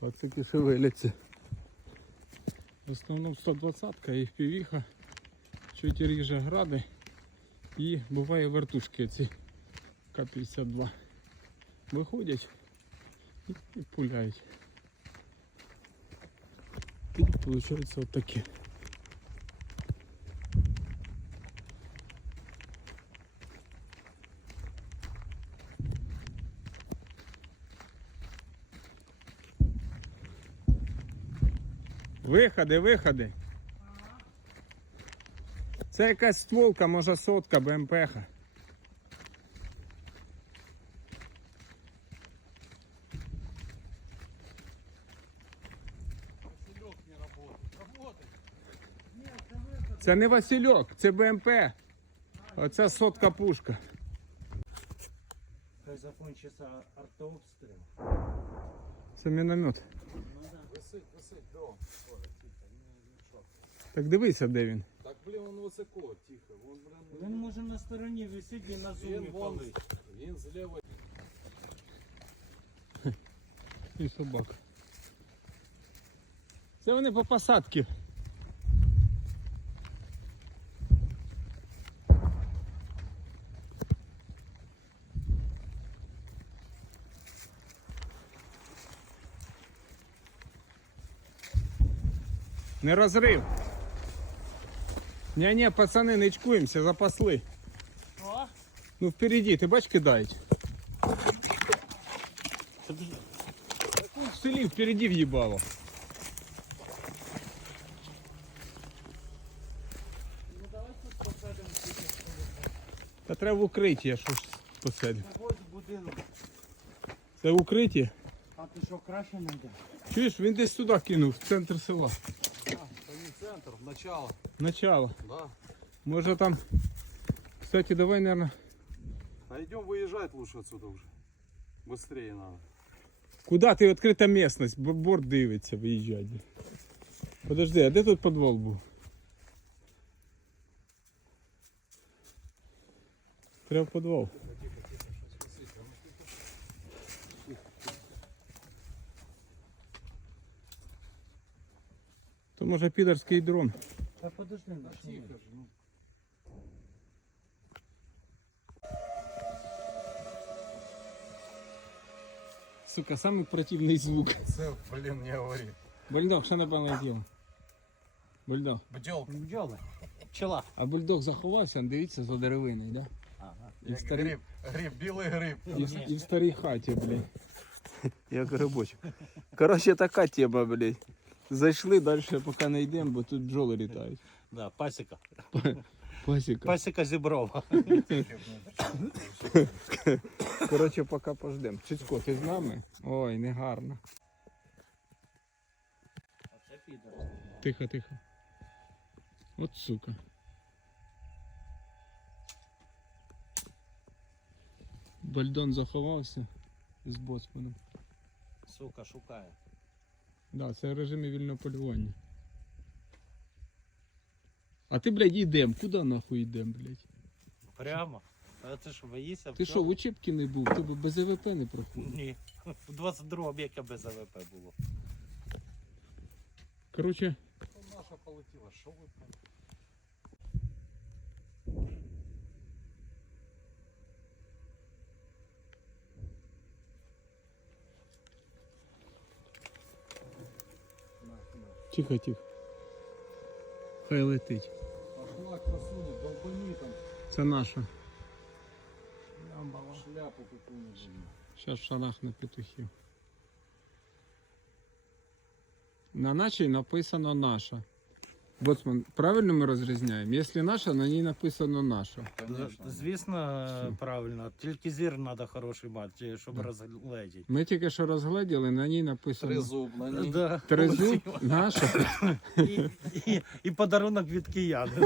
Пацики шевеляться. В основному 120-ка і впівіха, чуть ріже гради. І буває вертушки ці К-52. Виходять і, пуляють. І виходить отаке. Виходи, виходи. Це якась стволка, може сотка, БМПха. Це не Васильок, це БМП. Оце сотка пушка. Хай закончиться артообстріл. Це міномет. Висить, до. Так дивися, де він. Так, блін, він високо, тихо. Вон, блін, Він може на стороні висить і на він, зумі вон, палить. він зліва. І собак. Це вони по посадці. Не розрив. Ні-ні, пацани, не чкуємося, запасли. О, Ну впереді, ти бач кидають. В селі впереді в'їбало. ну давай тут посадимо. Та треба в укритті, що ж будинок. Це укриття. А ти що краще знайдеш? Чуєш, він десь сюди кинув, в центр села. начало. Начало. Да. Може там. Кстати, давай, наверное. А идем выезжать лучше отсюда уже. Быстрее надо. Куди ти відкрита місцевість? Бо борт дивиться, виїжджати. Подожди, а де тут підвал був? Треба в може підерський дрон. Та подожди, ну, що ми? Тихо же, ну. Сука, самый противный звук. Це, блін, не говори. Бульдог, що напевно діло? Бульдог. Бджолка. Бджоли. Пчела. А бульдог заховався, дивіться, за деревиною, да? Ага. І в старій, Гриб, гриб, білий гриб. і, в- і в старій хаті, блядь. Як грибочок. Коротше, така тема, блядь. Зайшли далі, поки не йдемо, бо тут бджоли літають. Да, пасіка. Пасіка. Пасіка зіброва. Коротше, поки пождемо. Чицько, ти з нами? Ой, не гарно. Оце підер. Тихо, тихо. От сука. Бальдон заховався з боцманом. Сука, шукає. Да, це в режимі вільного полювання. А ти, блядь, йдем. Куди нахуй йдем, блядь? Прямо. А ти що, боїшся? Ти що, в учебці не був? Тебе без АВП не проходив. Ні. У 22 яке без АВП було. Коротше, Ну, наша полетіла, що ви там? Тихо, тихо. Хай летить. Пошла красуня, долбани там. Це наша. Шляпу какую-нибудь. В шанах на петухів. На нашій написано наша. Боцман, правильно ми розрізняємо? Якщо наша, на ній написано наша. Звісно, правильно. Тільки зір треба хороший мати, щоб розгледіти. Ми тільки що розгледіли, на ній написано Тризуб, на ній. Да. Тризуб наша. І, і, і подарунок від киян.